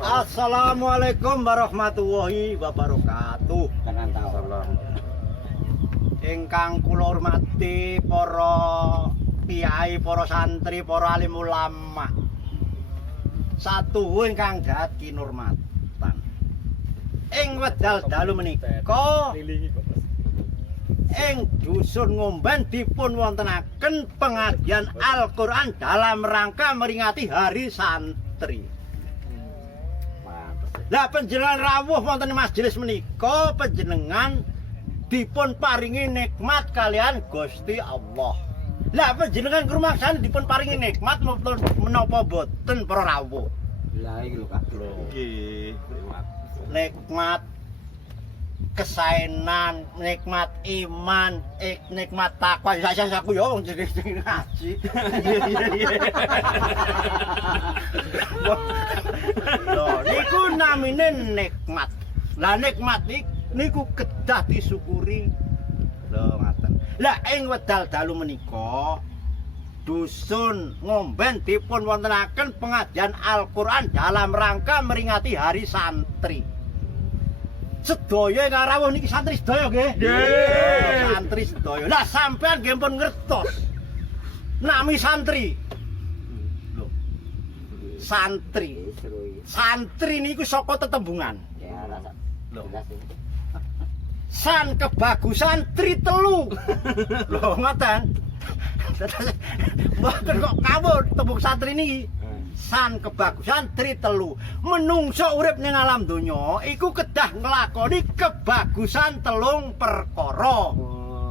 Assalamualaikum warahmatullahi wabarakatuh. Ingkang kula hormati para kiai, para santri, para alim ulama. Satuhun ingkang dahat kinurmatan. Ing wedal dalu menika ing dusun Ngomben dipun wontenaken pengajian Al-Qur'an dalam rangka meringati Hari Santri. Lah panjenengan rawuh wonten majelis menika panjenengan dipun paringi nikmat kalian Gusti Allah. Lah panjenengan rumangsane dipun paringi nikmat menapa boten para rawuh? Lah iki lho Kak. Nggih. Nikmat kesaenan, nikmat iman, nikmat takwa. Aku ya wong jeneng ngaji. Lho, niku namine nikmat. Lah nikmat niku kedah disyukuri. Lho ngaten. Lah ing wedal dalu menika dusun Ngomben dipun wontenaken pengajian Al-Qur'an dalam rangka meringati Hari Santri. Sedaya ingkang rawuh niki santri sedaya nggih? Nggih. Santri sedaya. Lah sampean nggih pun ngertos. Nami santri. Lho. Santri. Santri niku saka tetembungan. Ya rasa. Lho. San kebagusan tri telu. Lho ngoten. Mboten kok ngawur tembung santri niki. San kebagusan tri telu. Menungso urip ning alam donya iku kedah nglakoni kebagusan telung perkara.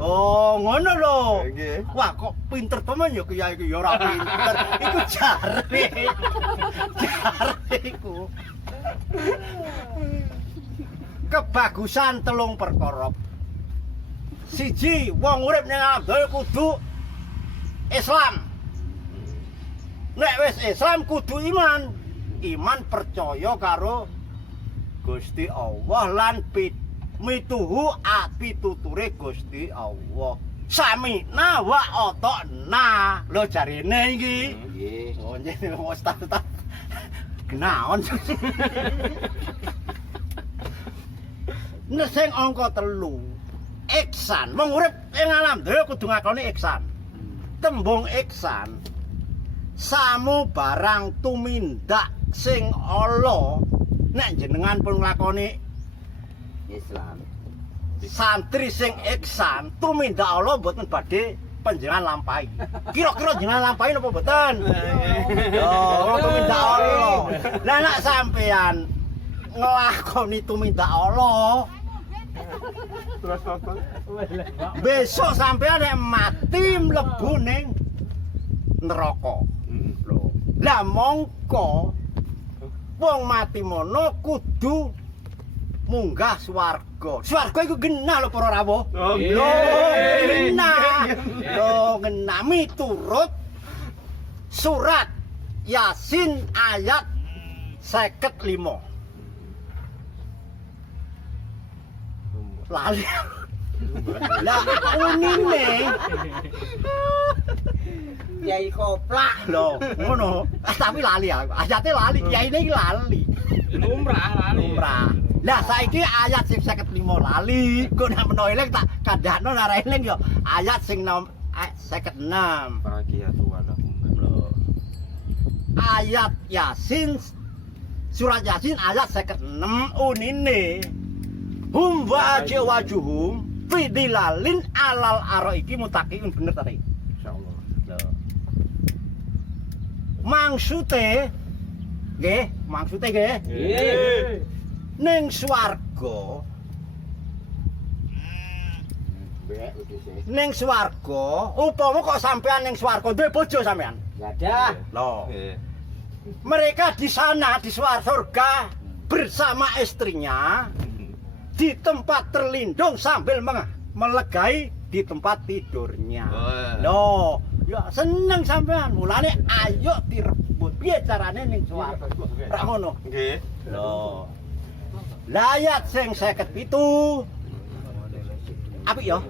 Oh, ngono lho. Wah, kok pinter temen ya kiai iki ya ora pinter. Iku jare. Jare iku. Kebagusan telung perkara. Siji, wong urip ning alam donya kudu Islam. Nek wis Islam kudu iman. Iman percaya karo Gusti Allah lan mituhu pituture Gusti Allah. Samina wa ata'na. Lho jarine iki. Nggih. Oh njenengan ustaz. Kenaon. Nek sing angka 3. Ihsan. Wong urip ing alam dhewe kudu ngakoni ihsan. Tembung ihsan samu barang tumindak sing ala nek jenengan pun nglakoni Islam. santri sing ihsan tumindak ala mboten badhe panjenengan lampahi. Kira-kira jenengan lampahi napa mboten? Yo, tumindak ala. Lah nek sampean nglakoni tumindak ala besok sampean nek mati mlebu ning neraka. Lah mongko wong mati mono kudu munggah swarga. Swarga iku genah lho para rawuh. Lho, genah. Lho, genah miturut surat Yasin ayat 55. Lali. Lah unine Kiai koplak lho, ngono. Tapi lali aku. Ayate lali, kiyaine iki lali. Lumrah. Lah saiki ayat sing 55 lali. Kok nek menawa eling tak kandhakno ora eling ya ayat sing 56. Ayat Yasin surat Yasin ayat 56 unine. Hum wajuhum fidilalin alal araiki mutaqiun bener tadi. Insyaallah. Maksude nggih, nggih. Ning swarga. Ning swarga, upama kok sampean ning swarga duwe bojo sampean. Ada. Loh. Mereka di sana di surga bersama istrinya di tempat terlindung sambil melegai di tempat tidurnya. Loh, ya seneng sampean. Mulane ayo direbut. Piye carane ning swarga? Ra ngono. Nggih. Loh. Layat sing 57. Apik ya?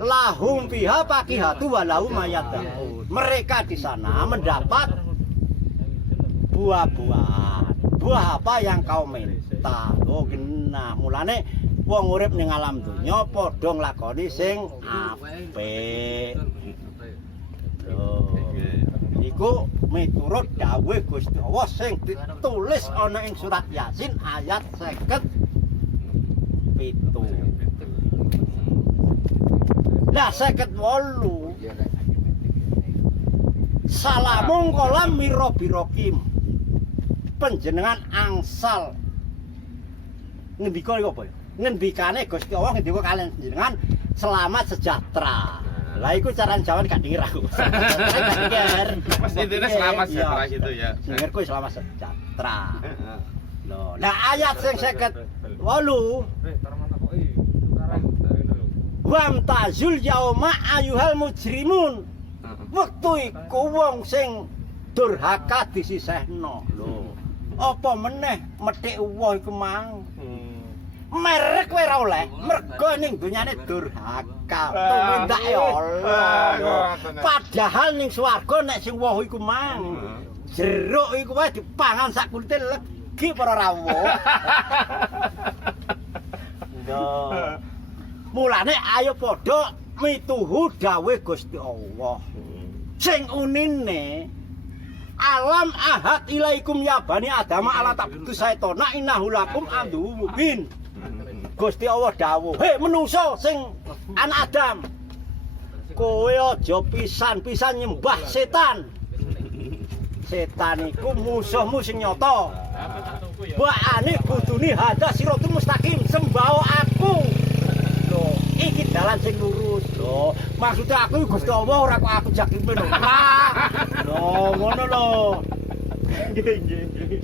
Lahum fiha faqihatu wa lahum mayatun. Mereka di sana mendapat buah-buahan. berbuah apa yang kau minta. Oh, nah mulane wong urip ning alam donya padha nglakoni sing apik. Lho. Iku miturut dawuh Gusti Allah sing ditulis ana ing surat Yasin ayat 57. Lah 58 Salamun kolam miro birokim panjenengan angsal ngendika iku apa ya? Ngendikane Gusti Allah ngendika kalian panjenengan selamat sejahtera. Lah iku carane jawan gak denger aku. Mas intine selamat sejahtera gitu ya. Dengerku selamat sejahtera. Loh, nah ayat sing 58 Wam tazul yauma ayuhal mujrimun. Wektu iku wong sing durhaka disisehno. Lho, apa meneh methik uwah iku mang? Merek kowe ora oleh, mergo ning donyane durhaka. Tumindak ya Allah. Padahal ning swarga nek sing woh iku mang, jeruk iku wae dipangan sak kulite legi para rawuh. Lho. Mulane ayo padha mituhu dawuh Gusti Allah. Sing unine alam ahad ilaikum ya bani adam ala tabudu saitona innahu lakum adu mubin. Gusti Allah dawuh, "Hei menungso sing anak Adam. Kowe aja pisan-pisan nyembah setan. Setan iku musuhmu sing nyata. Baane kudune hada siratul mustaqim sembah aku." Loh, iki dalan sing lurus. Loh, maksudnya aku Gusti Allah ora kok aku jakimen ora. Loh, ngono lho. Nggih, nggih.